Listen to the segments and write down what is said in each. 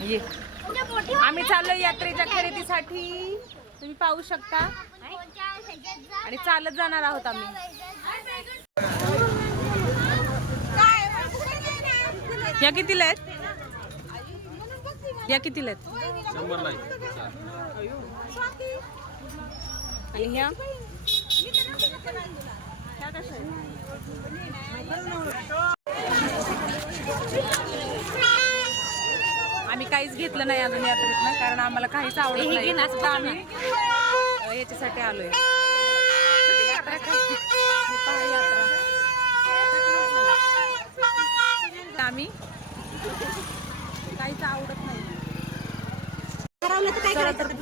ये. आम्ही चाललो यात्रेच्या खरेदीसाठी. तुम्ही पाहू शकता. आणि चालत जाणार आहोत आम्ही. या कितीला आहेत? या कितीला आहेत? आणि ह्या ह्या कशा आहेत? आम्ही काहीच घेतलं नाही अजून यात्रेतनं कारण आम्हाला काहीच आवडत नाही. फक्त आम्ही याच्यासाठी आलोय. यात्रा. आम्ही काहीच आवडत नाही.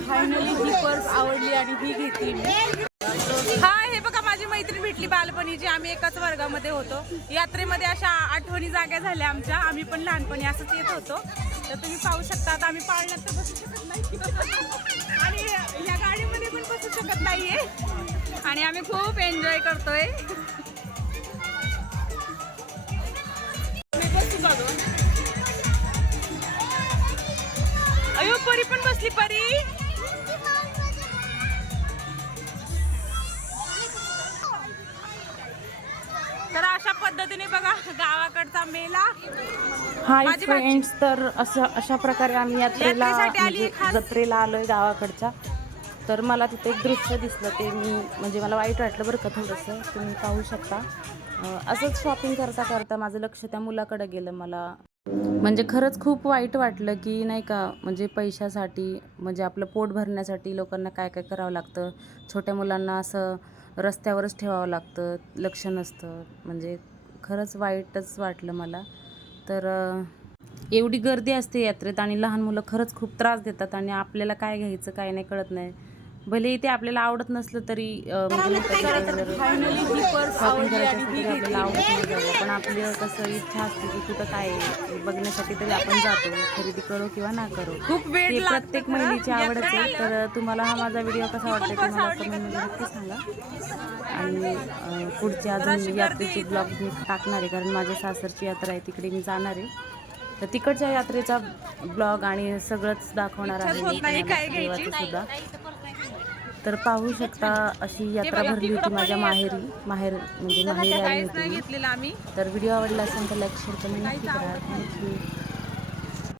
फायनली ही पर्स आवडली आणि ही घेतली हा हे बघा माझी मैत्रीण भेटली बालपणीची. आम्ही एकाच वर्गामध्ये होतो. यात्रेमध्ये अशा आठवणी जाग्या झाल्या आमच्या. आम्ही पण लहानपणी असंच येत होतो. तर तुम्ही पाहू शकता आता आम्ही पाळण्यात तर बसू शकत नाही. आणि या गाडीमध्ये पण बसू शकत नाहीये. आणि आम्ही खूप एन्जॉय करतोय. बसू अयो परी पण बसली परी. तर अशा पद्धतीने बघा गावाकडचा मेला. हाय माझी फ्रेंड्स तर असं अशा प्रकारे आम्ही यात्रेला यात्रेसाठी आली म्हणजे खास. जत्रेला आलोय गावाकडच्या. तर मला तिथे एक दृश्य दिसलं ते मी म्हणजे मला वाईट वाटलं बरं का थोडंसं. तुम्ही पाहू शकता. अं, असंच शॉपिंग करता करता माझं लक्ष त्या मुलाकडे गेलं मला. म्हणजे खरंच खूप वाईट वाटलं की नाही का म्हणजे पैशासाठी म्हणजे आपलं पोट भरण्यासाठी लोकांना काय काय करावं लागतं. छोट्या मुलांना असं रस्त्यावरच ठेवावं लागतं लक्ष नसतं. म्हणजे खरंच वाईटच वाटलं मला. तर एवढी गर्दी असते यात्रेत आणि लहान मुलं खरंच खूप त्रास देतात आणि आपल्याला काय घ्यायचं काय नाही कळत नाही. भले ते आपल्याला आवडत नसलं तरी म्हणजे फायनली ही पर्स आवडली आणि असेल ही घेतली. पण आपली कसं इच्छा असते की कुठं काय आहे, बघण्यासाठी तरी आपण जातो खरेदी करो किंवा ना करो. खूप वेळ प्रत्येक. महिलेची आहे. यात्रेला तर तुम्हाला हा माझा व्हिडिओ कसा वाटतो ते मला कमेंटमध्ये नक्की सांगा. आणि अ, पुढचे अजून यात्रेचे ब्लॉग मी टाकणार आहे कारण माझ्या सासरची यात्रा आहे तिकडे मी जाणार आहे. तर तिकडच्या यात्रेचा ब्लॉग आणि सगळंच दाखवणार आहे सुद्धा. तर पाहू शकता अशी यात्रा भरली होती माझ्या माहेरी माहेर म्हणजे माहेरी आली होती. तर व्हिडिओ आवडला असेल तर लाईक शेअर कमेंट नक्की करा. थँक्यू